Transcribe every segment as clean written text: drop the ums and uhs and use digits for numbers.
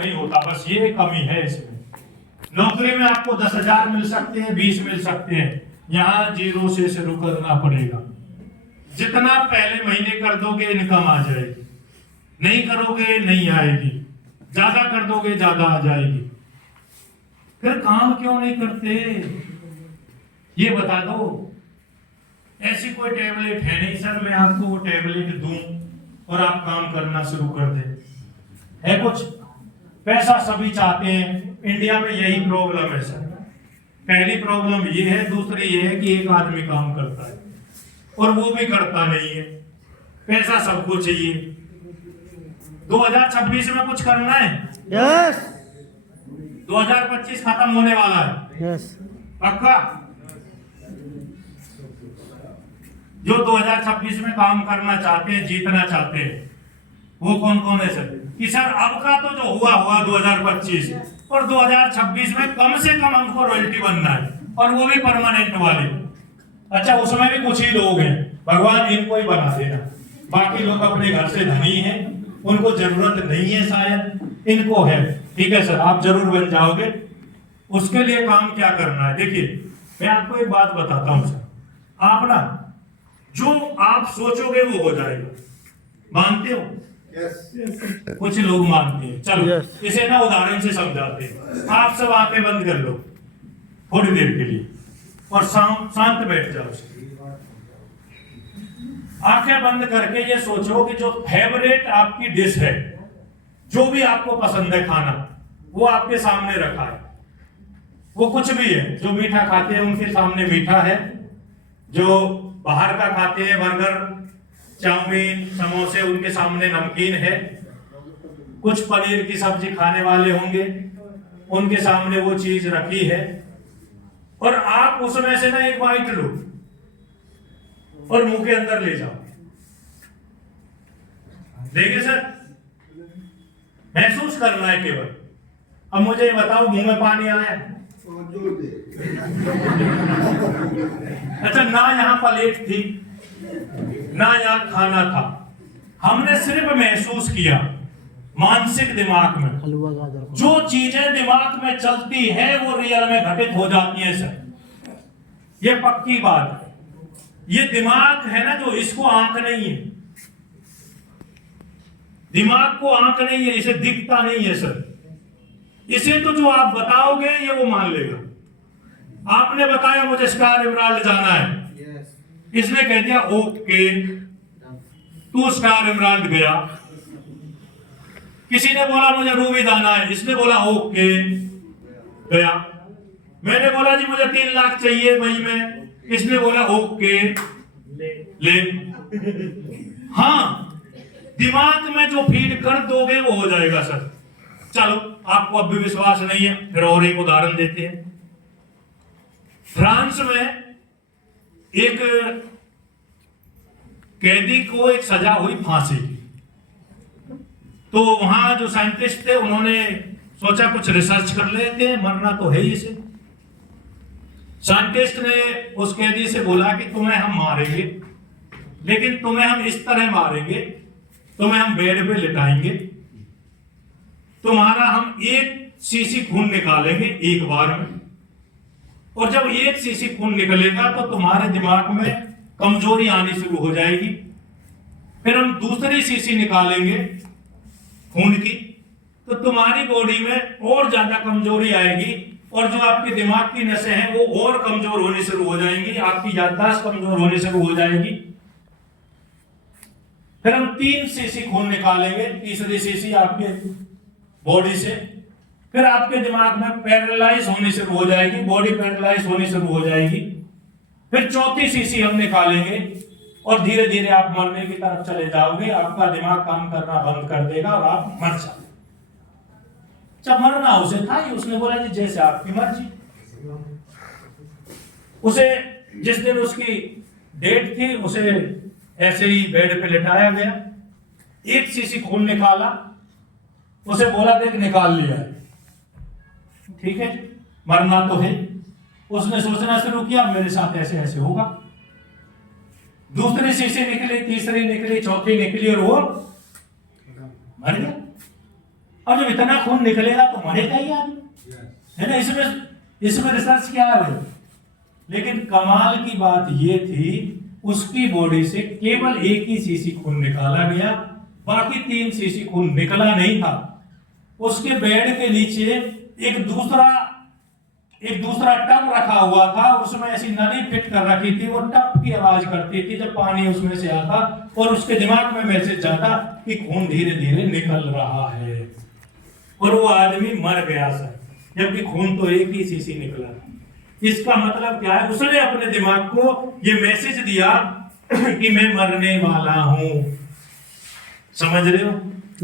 नहीं होता, बस ये कमी है इसमें। नौकरी में आपको 10,000 मिल सकते हैं, 20 मिल सकते हैं, यहाँ 0 से शुरू करना पड़ेगा। जितना पहले महीने कर दोगे इनकम आ जाएगी, नहीं करोगे नहीं आएगी, ज्यादा कर दोगे ज्यादा आ जाएगी। फिर काम क्यों नहीं करते ये बता दो। ऐसी कोई टेबलेट है नहीं सर मैं आपको वो टेबलेट दूं और आप काम करना शुरू कर दें, है कुछ? पैसा सभी चाहते हैं, इंडिया में यही प्रॉब्लम है सर। पहली प्रॉब्लम ये है, दूसरी ये है कि एक आदमी काम करता है और वो भी करता नहीं है, पैसा सबको चाहिए। 2026 में कुछ करना है? यस। 2025 खत्म होने वाला है, यस। पक्का? जो 2026 में काम करना चाहते हैं, जीतना चाहते हैं, वो कौन कौन है सर? कि सर अब का तो जो हुआ 2025 और 2026 में कम से कम हमको रॉयल्टी बनना है, और वो भी परमानेंट वाले। अच्छा उसमें भी कुछ ही लोग हैं, भगवान इनको ही बना देना, बाकी लोग अपने घर से धनी हैं, उनको जरूरत नहीं है शायद, इनको है। ठीक है सर, आप जरूर बन जाओगे। उसके लिए काम क्या करना है? देखिए मैं आपको एक बात बताता हूं सर, आप ना जो आप सोचोगे वो हो जाएगा, मानते हो? yes. कुछ लोग मानते हैं, चलो yes. इसे ना उदाहरण से समझाते हैं। आप सब आंखें बंद कर लो थोड़ी देर के लिए और शांत बैठ जाओ। आंखें बंद करके ये सोचो कि जो फेवरेट आपकी डिश है, जो भी आपको पसंद है खाना, वो आपके सामने रखा है। वो कुछ भी है, जो मीठा खाते हैं उनके सामने मीठा है, जो बाहर का खाते हैं बर्गर चाउमीन समोसे उनके सामने नमकीन है, कुछ पनीर की सब्जी खाने वाले होंगे उनके सामने वो चीज रखी है, और आप उसमें से ना एक बाइट लो और मुंह के अंदर ले जाओ। देखिए सर, महसूस करना है केवल। अब मुझे ये बताओ, मुंह में पानी आया? अच्छा, ना यहाँ प्लेट थी ना यहाँ खाना था, हमने सिर्फ महसूस किया मानसिक दिमाग में। जो चीजें दिमाग में चलती है वो रियल में घटित हो जाती हैं सर, ये पक्की बात है। ये दिमाग है ना जो, इसको आंख नहीं है, दिमाग को आंख नहीं है, इसे दिखता नहीं है सर। इसे तो जो आप बताओगे ये वो मान लेगा। आपने बताया मुझे स्टार एमराल्ड जाना है, इसने कह दिया ओके, तू स्टार एमराल्ड गया। किसी ने बोला मुझे रूबी जाना है, इसने बोला ओके गया। मैंने बोला जी मुझे 3 लाख चाहिए मई में, इसने बोला ओके ले। हाँ, दिमाग में जो फीड कर दोगे वो हो जाएगा सर। चलो आपको अब भी विश्वास नहीं है, फिर और एक उदाहरण देते हैं। फ्रांस में एक कैदी को एक सजा हुई फांसी की, तो वहां जो साइंटिस्ट थे उन्होंने सोचा कुछ रिसर्च कर लेते हैं, मरना तो है ही इसे। साइंटिस्ट ने उस कैदी से बोला कि तुम्हें हम मारेंगे, लेकिन तुम्हें हम इस तरह मारेंगे, तुम्हें हम बेड पे लिटाएंगे, तुम्हारा हम 1 सीसी खून निकालेंगे एक बार में, और जब 1 सीसी खून निकलेगा तो तुम्हारे दिमाग में कमजोरी आनी शुरू हो जाएगी। फिर हम दूसरी सीसी निकालेंगे खून की, तो तुम्हारी बॉडी में और ज्यादा कमजोरी आएगी, और जो आपके दिमाग की नसें हैं वो और कमजोर होनी शुरू हो जाएंगी, आपकी याददाश्त कमजोर होनी शुरू हो जाएगी। फिर हम 3 सीसी खून निकालेंगे, तीसरी सीसी आपके बॉडी से, फिर आपके दिमाग में पैरालाइज होनी शुरू हो जाएगी, बॉडी पैरालाइज होनी शुरू हो जाएगी। फिर 4थी सीसी हम निकालेंगे और धीरे धीरे आप मरने की तरफ चले जाओगे, आपका दिमाग काम करना बंद कर देगा और आप मर जाओगे। जब मरना उसे था ही, उसने बोला जी जैसे आपकी मर्जी। उसे जिस दिन उसकी डेट थी उसे ऐसे ही बेड पे लिटाया गया, 1 सीसी खून निकाला, उसे बोला देख निकाल लिया है, ठीक है मरना तो है। उसने सोचना शुरू किया मेरे साथ ऐसे ऐसे होगा। दूसरी शीशी निकली, तीसरी निकली, चौथी निकली और वो मर गया। अब जब इतना खून निकलेगा तो मरेगा ही आदमी, है ना। इसमें रिसर्च क्या है भाई। लेकिन कमाल की बात ये थी, उसकी बॉडी से केवल 1 ही सीसी खून निकाला गया, बाकी 3 सीसी खून निकला नहीं था। उसके बेड के नीचे एक दूसरा टब रखा हुआ था, उसमें ऐसी नली फिट कर रखी थी, वो टब की आवाज करती थी जब पानी उसमें से आता, और उसके दिमाग में मैसेज जाता कि खून धीरे धीरे निकल रहा है, और वो आदमी मर गया सर, जबकि खून तो 1 ही सीसी निकला। इसका मतलब क्या है, उसने अपने दिमाग को ये मैसेज दिया कि मैं मरने वाला हूं। समझ रहे हो?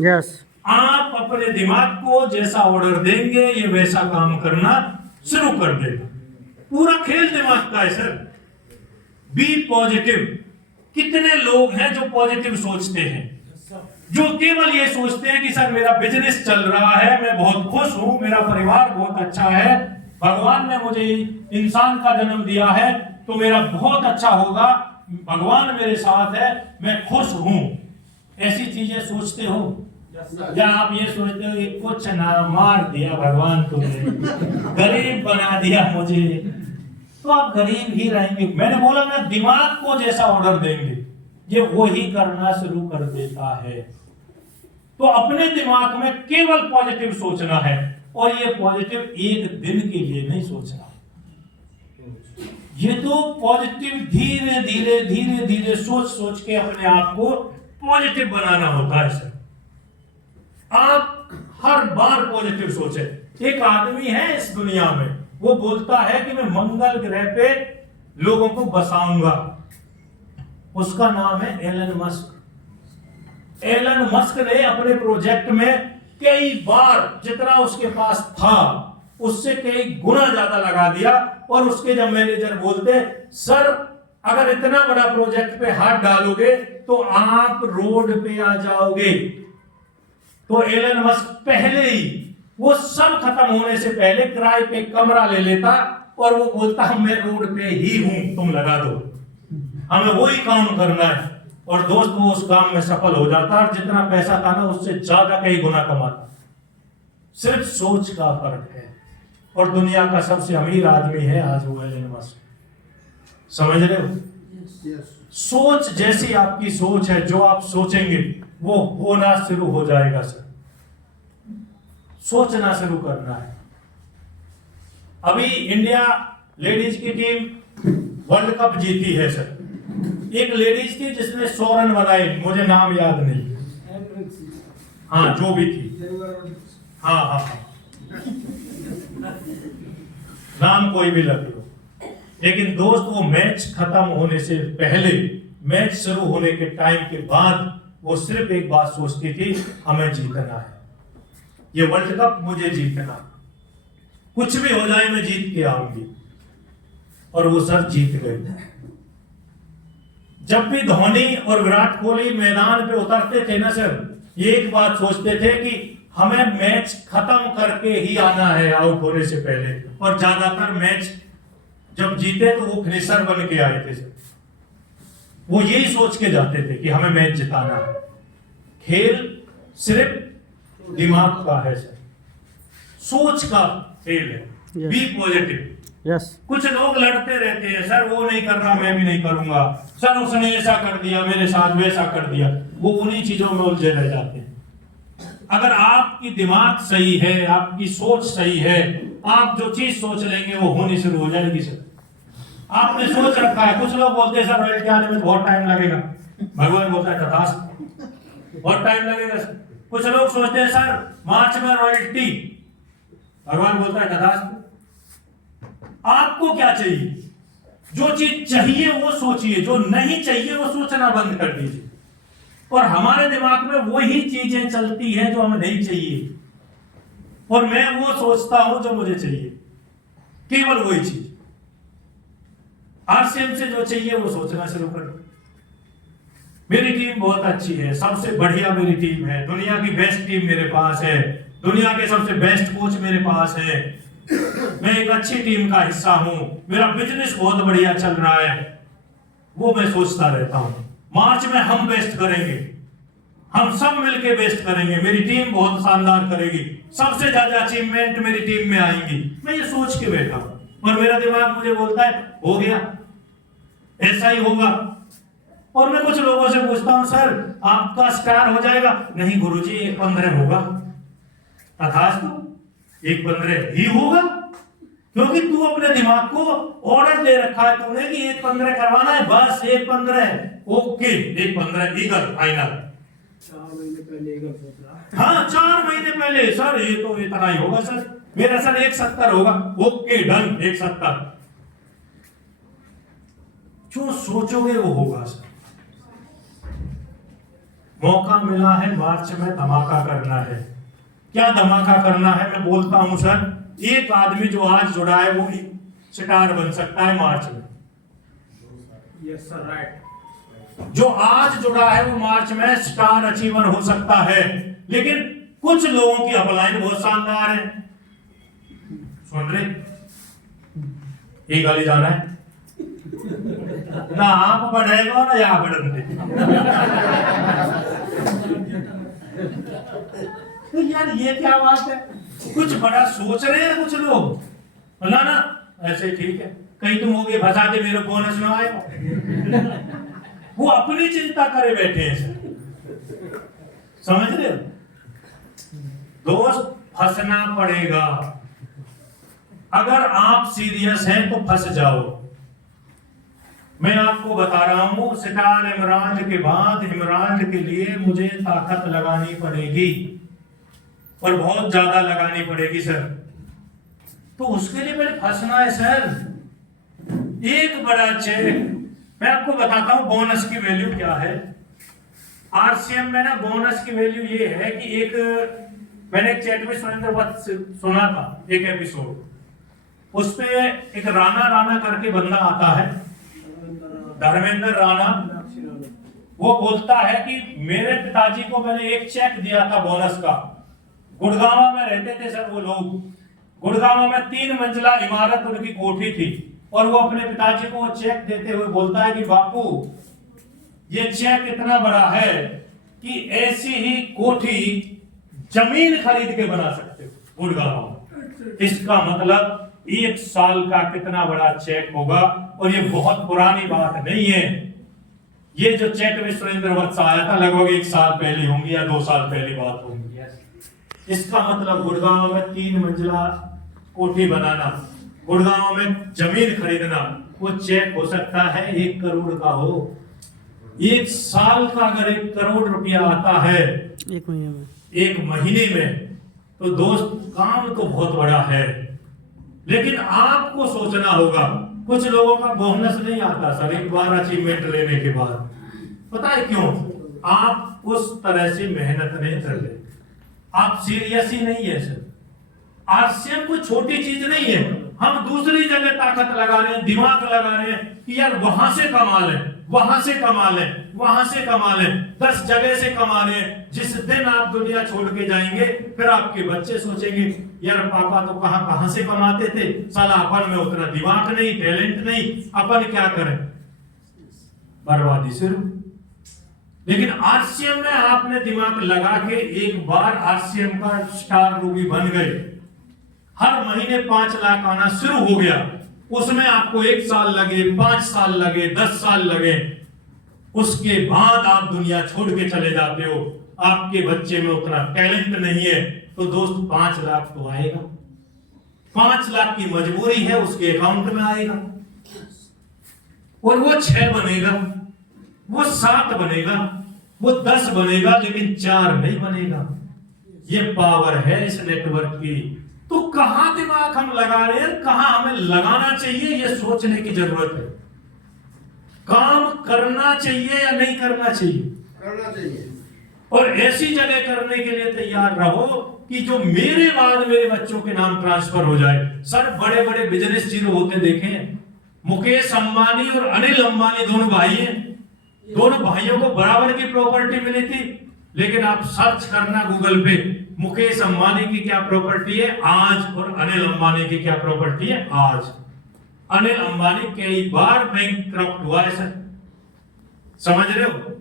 यस। आप अपने दिमाग को जैसा ऑर्डर देंगे ये वैसा काम करना शुरू कर देगा। पूरा खेल दिमाग का है सर। B positive. कितने लोग हैं जो पॉजिटिव सोचते हैं, जो केवल ये सोचते हैं कि सर मेरा बिजनेस चल रहा है, मैं बहुत खुश हूं, मेरा परिवार बहुत अच्छा है, भगवान ने मुझे इंसान का जन्म दिया है तो मेरा बहुत अच्छा होगा, भगवान मेरे साथ है, मैं खुश हूं। ऐसी चीजें सोचते हो? या आप ये सोचते हो कि कुछ ना, मार दिया भगवान तुमने, गरीब बना दिया मुझे, तो आप गरीब ही रहेंगे। मैंने बोला ना, दिमाग को जैसा ऑर्डर देंगे ये वही करना शुरू कर देता है। तो अपने दिमाग में केवल पॉजिटिव सोचना है, और ये पॉजिटिव एक दिन के लिए नहीं सोचना, ये तो पॉजिटिव धीरे धीरे सोच के अपने आप को पॉजिटिव बनाना होता है सर। आप हर बार पॉजिटिव सोचे। एक आदमी है इस दुनिया में, वो बोलता है कि मैं मंगल ग्रह पे लोगों को बसाऊंगा, उसका नाम है एलन मस्क। एलन मस्क ने अपने प्रोजेक्ट में कई बार जितना उसके पास था उससे कई गुना ज्यादा लगा दिया, और उसके जब मैनेजर बोलते सर अगर इतना बड़ा प्रोजेक्ट पे हाथ डालोगे तो आप रोड पे आ जाओगे, तो एलन मस्क पहले ही वो सब खत्म होने से पहले किराए पे कमरा ले लेता और वो बोलता मैं रोड पे ही हूं, तुम लगा दो, हमें वही काम करना है। और दोस्त वो उस काम में सफल हो जाता और जितना पैसा था ना उससे ज्यादा कई गुना कमाता। सिर्फ सोच का फर्क है। और दुनिया का सबसे अमीर आदमी है आज वो एलन मस्क। समझ रहे हो? सोच जैसी आपकी सोच है, जो आप सोचेंगे वो होना शुरू हो जाएगा सर। सोचना शुरू करना है। अभी इंडिया लेडीज की टीम वर्ल्ड कप जीती है सर। एक लेडीज थी जिसने 100 रन बनाए, मुझे नाम याद नहीं, हाँ जो भी थी, हाँ नाम कोई भी लग लो। लेकिन दोस्त वो मैच खत्म होने से पहले, मैच शुरू होने के टाइम के बाद वो सिर्फ एक बात सोचती थी, हमें जीतना है, ये वर्ल्ड कप मुझे जीतना, कुछ भी हो जाए मैं जीत के आऊंगी। और वो सर जीत गए। जब भी धोनी और विराट कोहली मैदान पे उतरते थे ना सर, ये एक बात सोचते थे कि हमें मैच खत्म करके ही आना है आउट होने से पहले। और ज्यादातर मैच जब जीते तो वो फिनिशर बन के आए थे सर। वो यही सोच के जाते थे कि हमें मैच जिताना है। खेल सिर्फ दिमाग का है सर, सोच का खेल है। Be positive. कुछ लोग लड़ते रहते हैं, सर वो नहीं कर रहा मैं भी नहीं करूंगा, सर उसने ऐसा कर दिया मेरे साथ वैसा कर दिया, वो उन्हीं चीजों में उलझे रह जाते हैं। अगर आपकी दिमाग सही है, आपकी सोच सही है, आप जो चीज सोच लेंगे वो होनी शुरू हो जाएगी सर। आपने सोच रखा है, कुछ लोग बोलते हैं सर रॉयल्टी आने में बहुत टाइम लगेगा, भगवान बोलता है तथास्तु, बहुत टाइम लगेगा सर। कुछ लोग सोचते हैं सर मार्च में रॉयल्टी, भगवान बोलता है तथास्तु। आपको क्या चाहिए? जो चीज चाहिए वो सोचिए, जो नहीं चाहिए वो सोचना बंद कर दीजिए। और हमारे दिमाग में वही चीजें चलती हैं जो हमें नहीं चाहिए, और मैं वो सोचता हूं जो मुझे चाहिए, केवल वही चीज। आरसीएम से जो चाहिए वो सोचना शुरू कर दो। मेरी टीम बहुत अच्छी है, सबसे बढ़िया मेरी टीम है, दुनिया की बेस्ट टीम मेरे पास है, दुनिया के सबसे बेस्ट कोच मेरे पास है, मैं एक अच्छी टीम का हिस्सा हूं, मेरा बिजनेस बहुत बढ़िया चल रहा है, वो मैं सोचता रहता हूं। मार्च में हम बेस्ट करेंगे, हम सब मिलके बेस्ट करेंगे, मेरी टीम बहुत शानदार करेगी, सबसे ज्यादा अचीवमेंट मेरी टीम में आएंगी। मैं ये सोच के बैठा और मेरा दिमाग मुझे बोलता है हो गया, ऐसा ही होगा। और मैं कुछ लोगों से पूछता हूं सर आपका स्टार हो जाएगा? नहीं गुरुजी 1-15 होगा। तथास्तु 1-15 ही होगा, क्योंकि तू अपने दिमाग को ऑर्डर दे रखा है तूने कि 1-15 करवाना है, बस 1-15 ओके 1-15 ईगल फाइनल। 4 महीने पहले ईगल सोच रहा। हाँ 4 महीने पहले सर ये तो इतना ही होगा सर, मेरा सर 170 होगा, ओके डन 170। जो सोचोगे वो होगा सर। मौका मिला है मार्च में धमाका करना है। क्या धमाका करना है? मैं बोलता हूं सर, एक आदमी जो आज जुड़ा है वो स्टार बन सकता है मार्च में। Yes sir right. जो आज जुड़ा है वो मार्च में स्टार अचीवर हो सकता है, लेकिन कुछ लोगों की अपलाइन बहुत शानदार है। सुन रहे? ये गाली जाना है ना, आप बढ़ेगा ना यहाँ बढ़ेंगे। तो यार ये क्या बात है, कुछ बड़ा सोच रहे हैं कुछ लोग। ना ना ऐसे ठीक है, कहीं तुम हो गए फंसा दे मेरे बोनस में आए। वो अपनी चिंता करे बैठे हैं सर, समझ रहे हो? दोस्त फंसना पड़ेगा, अगर आप सीरियस हैं तो फंस जाओ। मैं आपको बता रहा हूं स्टार इमरान के बाद इमरान के लिए मुझे ताकत लगानी पड़ेगी और बहुत ज्यादा लगानी पड़ेगी सर। तो उसके लिए पहले फंसना है सर। एक बड़ा चेक मैं आपको बताता हूं बोनस की वैल्यू क्या है। आरसीएम में ना बोनस की वैल्यू ये है कि एक मैंने एक चैट में सुना था एक एपिसोड, उस पे एक राणा राणा करके बंदा आता है, धर्मेंद्र राणा। वो बोलता है कि मेरे पिताजी को मैंने एक चेक दिया था बोनस का। गुड़गांव में रहते थे सर वो लोग, गुड़गांव में 3 मंजिला इमारत उनकी कोठी थी, और वो अपने पिताजी को चेक देते हुए बोलता है कि बापू ये चेक इतना बड़ा है कि ऐसी ही कोठी जमीन खरीद के बना सकते हो गुड़गांव। इसका मतलब 1 साल का कितना बड़ा चेक होगा। और ये बहुत पुरानी बात नहीं है, ये जो चेक में सुरेंद्र वत्स आया था लगभग 1 साल पहले होंगी या 2 साल पहले बात होंगी। इसका मतलब गुड़गांव में 3 मंजिला कोठी बनाना, गुड़गांव में जमीन खरीदना, वो चेक हो सकता है 1 करोड़ का हो। 1 साल का अगर 1 करोड़ रुपया आता है 1 महीने में, तो दोस्त काम तो बहुत बड़ा है। लेकिन आपको सोचना होगा, कुछ लोगों का बोनस नहीं आता सर एक बार अचीवमेंट लेने के बाद। पता है क्यों? आप उस तरह से मेहनत नहीं कर रहे, आप सीरियस ही नहीं है सर। आरसीएम कोई छोटी चीज नहीं है। हम दूसरी जगह ताकत लगा रहे हैं, दिमाग लगा रहे हैं कि यार वहां से कमा लें, वहां से कमा लें, वहां से कमा लें, 10 जगह से कमा लें। जिस दिन आप दुनिया छोड़ के जाएंगे फिर आपके बच्चे सोचेंगे यार पापा तो कहां कहां से कमाते थे, साला अपन में उतना दिमाग नहीं, टैलेंट नहीं, अपन क्या करें, बर्बादी शुरू। लेकिन आरसीएम में आपने दिमाग लगा के एक बार आरसीएम का स्टार रूबी बन गए, हर महीने 5 लाख आना शुरू हो गया। उसमें आपको 1 साल लगे, 5 साल लगे, 10 साल लगे, उसके बाद आप दुनिया छोड़ के चले जाते हो, आपके बच्चे में उतना टैलेंट नहीं है, तो दोस्त 5 लाख तो आएगा। 5 लाख की मजबूरी है, उसके अकाउंट में आएगा। और वो 6 बनेगा, वो 7 बनेगा, वो 10 बनेगा, लेकिन 4 नहीं बनेगा। ये पावर है इस नेटवर्क की। तो कहां दिमाग हम लगा रहे हैं, कहां हमें लगाना चाहिए, ये सोचने की जरूरत है। काम करना चाहिए या नहीं करना चाहिए? करना चाहिए। और ऐसी जगह करने के लिए तैयार रहो कि जो मेरे बाद मेरे बच्चों के नाम ट्रांसफर हो जाए। सर बड़े बड़े बिजनेस जीरो होते देखे हैं, मुकेश अंबानी और अनिल अंबानी दोनों भाई हैं, दोनों भाइयों को बराबर की प्रॉपर्टी मिली थी। लेकिन आप सर्च करना गूगल पे, मुकेश अंबानी की क्या प्रॉपर्टी है आज और अनिल अंबानी की क्या प्रॉपर्टी है आज। अनिल अंबानी कई बार बैंकक्रप्ट हुआ है सर, समझ रहे हो?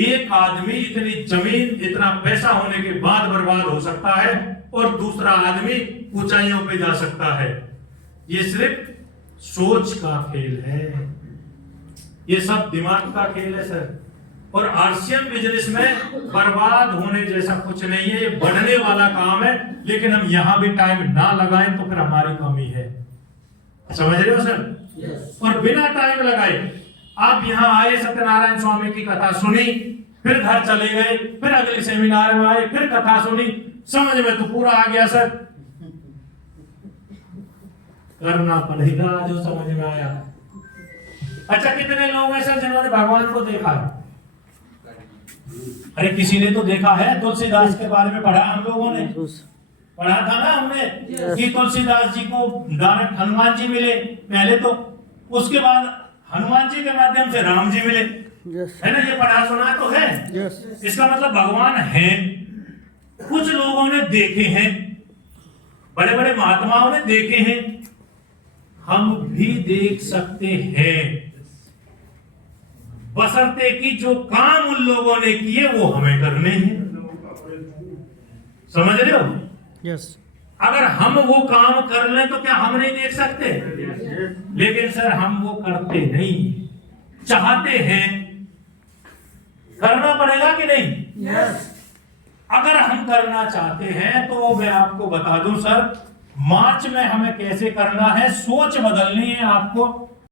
एक आदमी इतनी जमीन इतना पैसा होने के बाद बर्बाद हो सकता है और दूसरा आदमी ऊंचाइयों पे जा सकता है। ये सिर्फ सोच का खेल है, ये सब दिमाग का खेल है सर। और आरसीएम बिजनेस में बर्बाद होने जैसा कुछ नहीं है, ये बढ़ने वाला काम है। लेकिन हम यहां भी टाइम ना लगाएं तो फिर हमारी कमी है, समझ रहे हो सर? और बिना टाइम लगाए आप यहाँ आए, सत्यनारायण स्वामी की कथा सुनी, फिर घर चले गए, फिर अगले सेमिनार में आए, फिर कथा सुनी, समझ में तो पूरा आ गया सर। करना पड़ेगा जो समझ में आया। अच्छा, कितने लोग हैं सर जिन्होंने भगवान को देखा है? अरे किसी ने तो देखा है। तुलसीदास के बारे में पढ़ा हम लोगों ने, पढ़ा था ना हमने कि तुलसीदास जी को डायरेक्ट हनुमान जी मिले पहले तो, उसके बाद हनुमान जी के माध्यम से राम जी मिले, है ना? ये पढ़ा सुना तो है। इसका मतलब भगवान है। कुछ लोगों ने देखे हैं, बड़े बड़े महात्माओं ने देखे हैं, हम भी देख सकते हैं, बशर्ते कि जो काम उन लोगों ने किए वो हमें करने हैं। समझ रहे हो? अगर हम वो काम कर लें तो क्या हम नहीं देख सकते? लेकिन सर हम वो करते नहीं, चाहते हैं। करना पड़ेगा कि नहीं? अगर हम करना चाहते हैं तो मैं आपको बता दूं सर, मार्च में हमें कैसे करना है। सोच बदलनी है आपको।